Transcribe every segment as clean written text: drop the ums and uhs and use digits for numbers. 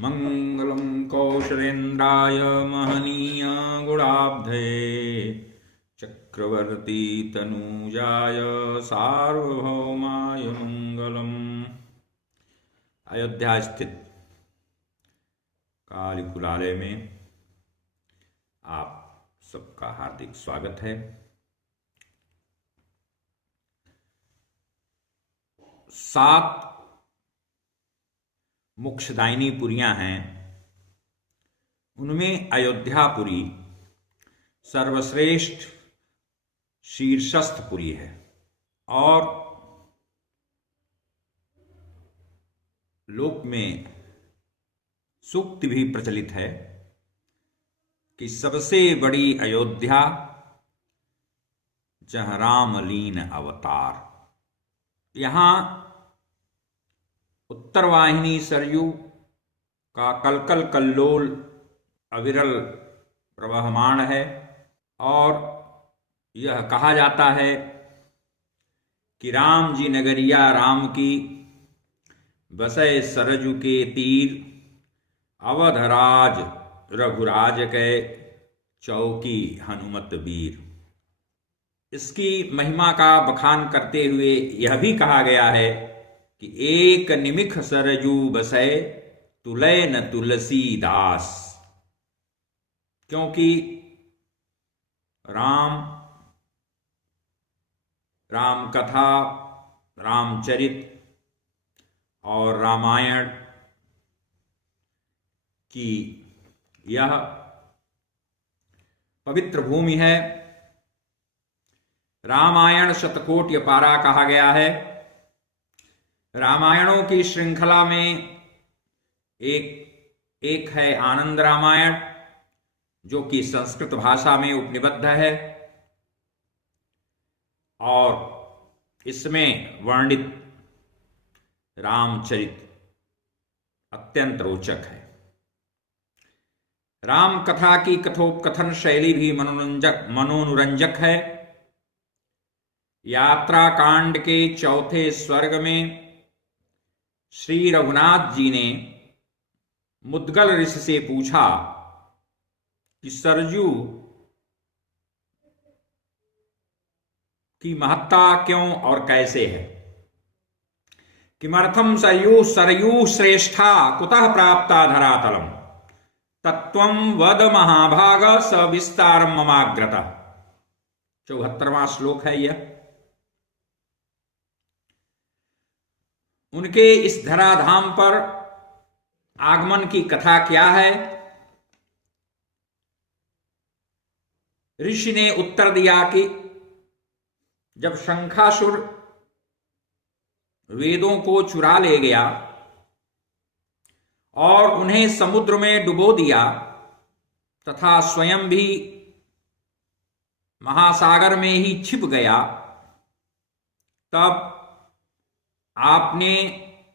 मंगलम कौशलेन्द्राय महनीय गुणाब्धे चक्रवर्ती तनूजाय सार्वभौमाय मंगलम। अयोध्या स्थित काली कुलालय में आप सबका हार्दिक स्वागत है। सात मोक्षदायिनी पुरियां हैं, उनमें अयोध्यापुरी सर्वश्रेष्ठ शीर्षस्थ पुरी है और लोक में सूक्ति भी प्रचलित है कि सबसे बड़ी अयोध्या जहाँ रामलीन अवतार। यहाँ उत्तरवाहिनी सरयू का कलकल कल्लोल अविरल प्रवहमान है और यह कहा जाता है कि राम जी नगरिया राम की बसै सरजू के तीर, अवधराज रघुराज के चौकी हनुमत वीर। इसकी महिमा का बखान करते हुए यह भी कहा गया है कि एक निमिख सरजू बसै तुलय न तुलसीदास, क्योंकि राम कथा, रामचरित और रामायण की यह पवित्र भूमि है। रामायण शतकोटि अपारा कहा गया है। रामायणों की श्रृंखला में एक है आनंद रामायण, जो कि संस्कृत भाषा में उपनिबद्ध है और इसमें वर्णित रामचरित अत्यंत रोचक है। राम कथा की कथोपकथन शैली भी मनोनुरंजक है। यात्रा कांड के चौथे स्वर्ग में श्री रघुनाथ जी ने मुद्गल ऋषि से पूछा कि सरजू की महत्ता क्यों और कैसे है। किमर्थम सरयू श्रेष्ठा कुतः प्राप्ता धरातलम, तत्वं वद महाभाग सविस्तारम ममाग्रता। 74वां श्लोक है यह। उनके इस धराधाम पर आगमन की कथा क्या है। ऋषि ने उत्तर दिया कि जब शंखासुर वेदों को चुरा ले गया और उन्हें समुद्र में डुबो दिया तथा स्वयं भी महासागर में ही छिप गया, तब आपने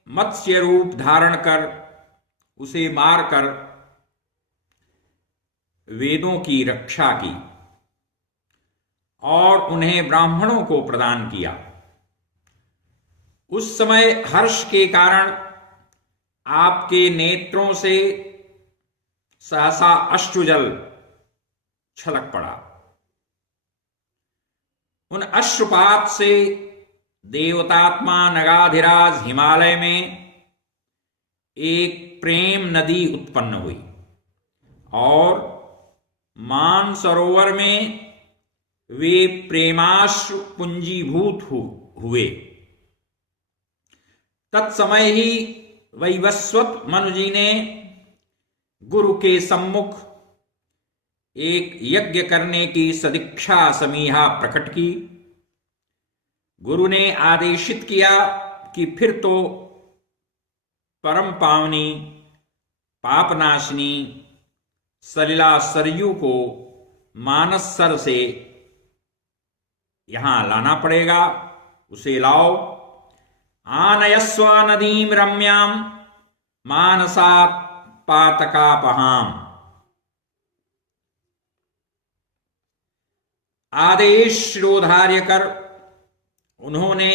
मत्स्य रूप धारण कर उसे मारकर वेदों की रक्षा की और उन्हें ब्राह्मणों को प्रदान किया। उस समय हर्ष के कारण आपके नेत्रों से सहसा अश्रुजल छलक पड़ा। उन अश्रुपात से देवतात्मा नगाधिराज हिमालय में एक प्रेम नदी उत्पन्न हुई और मानसरोवर में वे प्रेमाश्रु पुंजीभूत हुए। तत्समय ही वैवस्वत मनु जी ने गुरु के सम्मुख एक यज्ञ करने की सदिच्छा समीहा प्रकट की। गुरु ने आदेशित किया कि फिर तो परम पावनी पापनाशिनी सलिला सरयू को मानससर से यहां लाना पड़ेगा। उसे लाओ। आनयस्व नदीम रम्याम मानसात् पातकापहाम। आदेश शिरोधार्य कर उन्होंने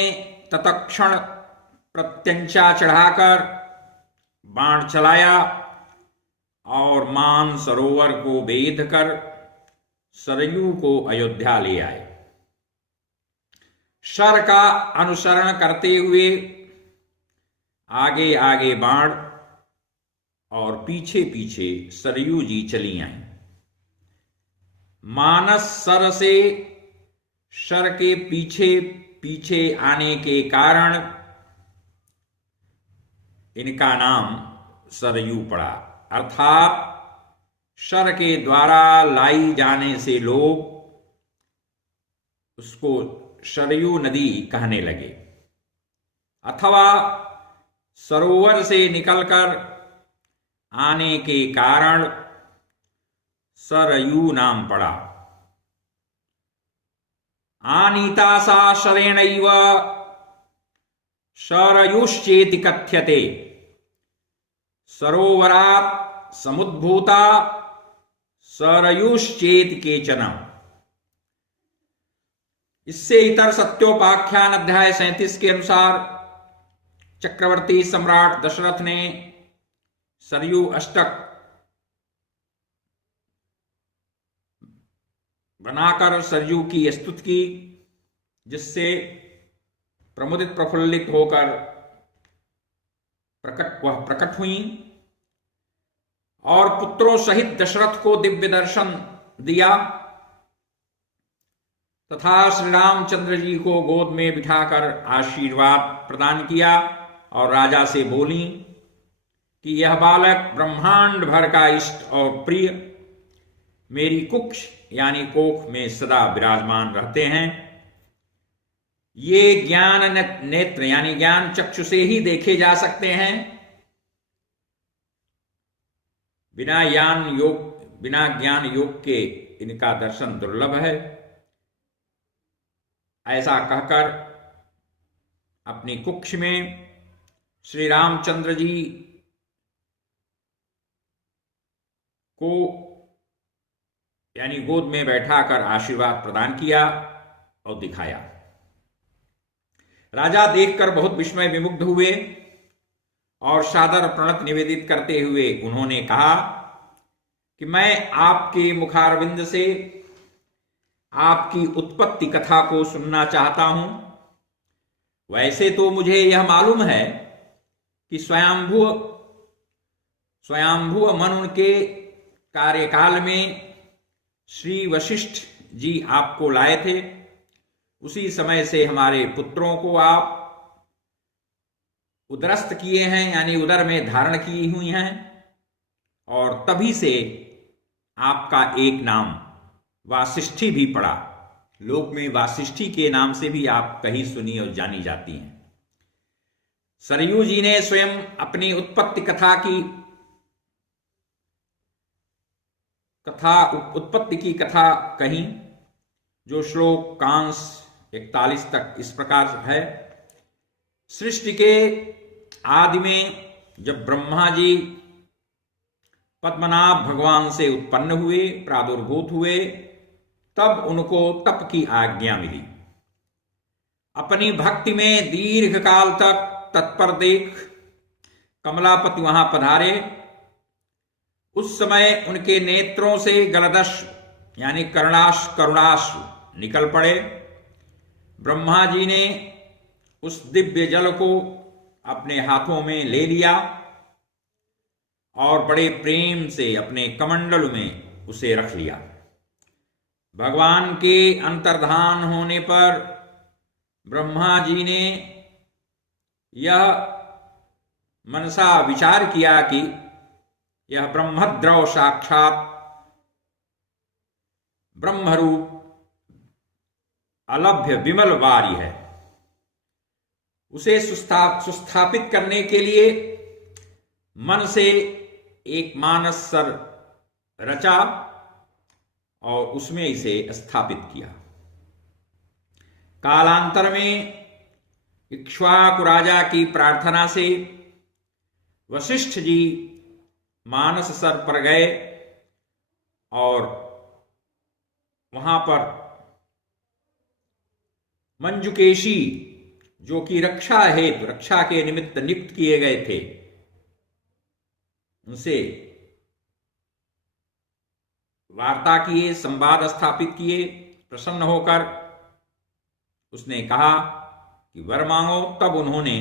तत्क्षण प्रत्यंचा चढ़ाकर बाण चलाया और मान सरोवर को बेध कर सरयू को अयोध्या ले आए। शर का अनुसरण करते हुए आगे आगे बाण और पीछे पीछे सरयू जी चली आईं। मानस सर से शर के पीछे पीछे आने के कारण इनका नाम सरयू पड़ा, अर्थात शर के द्वारा लाई जाने से लोग उसको सरयू नदी कहने लगे, अथवा सरोवर से निकलकर आने के कारण सरयू नाम पड़ा। आनीता सा शरेणैव सरयुश्चेति कथ्यते, सरोवरात् समुद्भूता सरयुश्चेति केचन। इससे इतर सत्योपाख्यान अध्याय 37 के अनुसार चक्रवर्ती सम्राट दशरथ ने सरयू अष्टक बनाकर सरयू की स्तुति की, जिससे प्रमुदित प्रफुल्लित होकर प्रकट हुई और पुत्रों सहित दशरथ को दिव्य दर्शन दिया तथा श्री रामचंद्र जी को गोद में बिठाकर आशीर्वाद प्रदान किया और राजा से बोली कि यह बालक ब्रह्मांड भर का इष्ट और प्रिय मेरी कुक्ष यानी कोख में सदा विराजमान रहते हैं। ये ज्ञान नेत्र यानी ज्ञान चक्षु से ही देखे जा सकते हैं, बिना ज्ञान योग के इनका दर्शन दुर्लभ है। ऐसा कहकर अपनी कुक्ष में श्री रामचंद्र जी को यानी गोद में बैठाकर आशीर्वाद प्रदान किया और दिखाया। राजा देखकर बहुत विस्मय विमुग्ध हुए और सादर प्रणत निवेदित करते हुए उन्होंने कहा कि मैं आपके मुखारविंद से आपकी उत्पत्ति कथा को सुनना चाहता हूं। वैसे तो मुझे यह मालूम है कि स्वयंभुव मनु के कार्यकाल में श्री वशिष्ठ जी आपको लाए थे, उसी समय से हमारे पुत्रों को आप उदरस्थ किए हैं यानी उदर में धारण की हुई हैं, और तभी से आपका एक नाम वासिष्ठी भी पड़ा। लोक में वासिष्ठी के नाम से भी आप कहीं सुनी और जानी जाती हैं। सरयू जी ने स्वयं अपनी उत्पत्ति की कथा कही, जो श्लोक कांस 41 तक इस प्रकार है। सृष्टि के आदि में जब ब्रह्मा जी पद्मनाभ भगवान से उत्पन्न हुए, प्रादुर्भूत हुए, तब उनको तप की आज्ञा मिली। अपनी भक्ति में दीर्घ काल तक तत्पर देख कमलापति वहां पधारे। उस समय उनके नेत्रों से गलदश यानी करुणाश्रु निकल पड़े। ब्रह्मा जी ने उस दिव्य जल को अपने हाथों में ले लिया और बड़े प्रेम से अपने कमंडल में उसे रख लिया। भगवान के अंतर्धान होने पर ब्रह्मा जी ने यह मनसा विचार किया कि यह ब्रह्मद्रव साक्षात ब्रह्मरूप अलभ्य विमल वारी है। उसे सुस्थापित करने के लिए मन से एक मानस सर रचा और उसमें इसे स्थापित किया। कालांतर में इक्ष्वाकु राजा की प्रार्थना से वशिष्ठ जी मानस सर पर गए और वहां पर मंजुकेशी जो कि रक्षा के निमित्त नियुक्त किए गए थे, उनसे वार्ता किए, संवाद स्थापित किए। प्रसन्न होकर उसने कहा कि वर मांगो। तब उन्होंने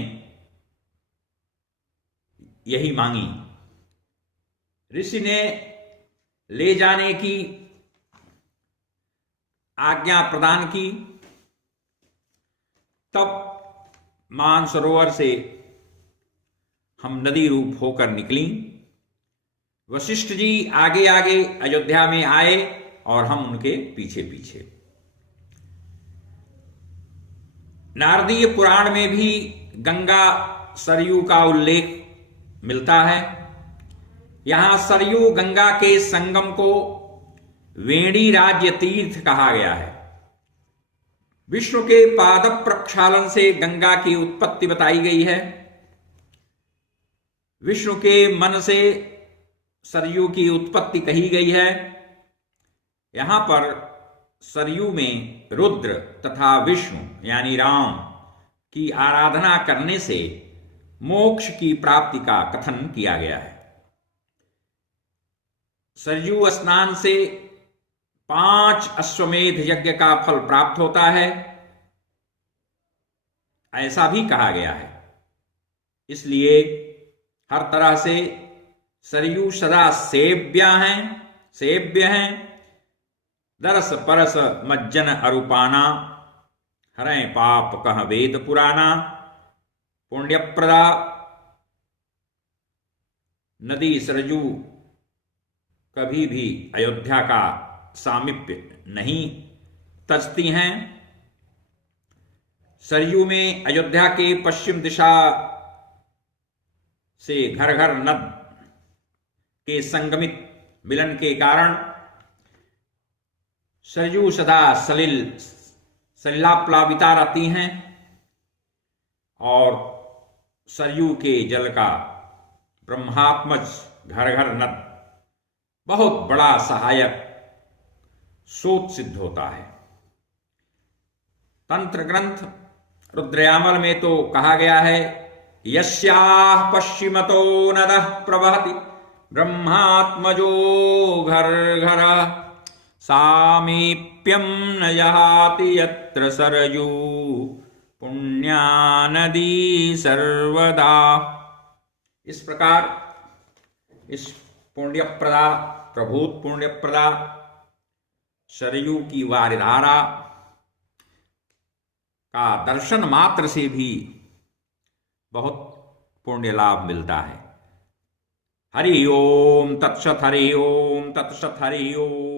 यही मांगी। ऋषि ने ले जाने की आज्ञा प्रदान की। तब मानसरोवर से हम नदी रूप होकर निकली। वशिष्ठ जी आगे आगे अयोध्या में आए और हम उनके पीछे पीछे। नारदीय पुराण में भी गंगा सरयू का उल्लेख मिलता है। यहां सरयू गंगा के संगम को वेणी राज्य तीर्थ कहा गया है। विष्णु के पाद प्रक्षालन से गंगा की उत्पत्ति बताई गई है। विष्णु के मन से सरयू की उत्पत्ति कही गई है। यहां पर सरयू में रुद्र तथा विष्णु यानी राम की आराधना करने से मोक्ष की प्राप्ति का कथन किया गया है। सरयू स्नान से 5 अश्वमेध यज्ञ का फल प्राप्त होता है, ऐसा भी कहा गया है। इसलिए हर तरह से सरयू सदा सेव्य हैं। दरस परस मज्जन अरूपाना, हरें पाप कह वेद पुराना। पुण्यप्रदा नदी सरयू कभी भी अयोध्या का सामीप्य नहीं तजती हैं। सरयू में अयोध्या के पश्चिम दिशा से घर घर नद के संगमित मिलन के कारण सरयू सदा सलिलाप्लाविता रहती हैं और सरयू के जल का ब्रह्मात्मज घर घर नद बहुत बड़ा सहायक स्रोत सिद्ध होता है। तंत्र ग्रंथ रुद्रयामल में तो कहा गया है, यस्याः पश्चिमतो नदः प्रवहति ब्रह्मात्मजो घर घर, सामीप्यं न यहाति यत्र सरयू पुण्या नदी सर्वदा। इस प्रकार इस पुण्यप्रदा, प्रभूत पुण्यप्रदा सरयू की वारिधारा का दर्शन मात्र से भी बहुत पुण्य लाभ मिलता है। हरि ओम तत्सत, हरि ओम तत्सत, हरि ओम।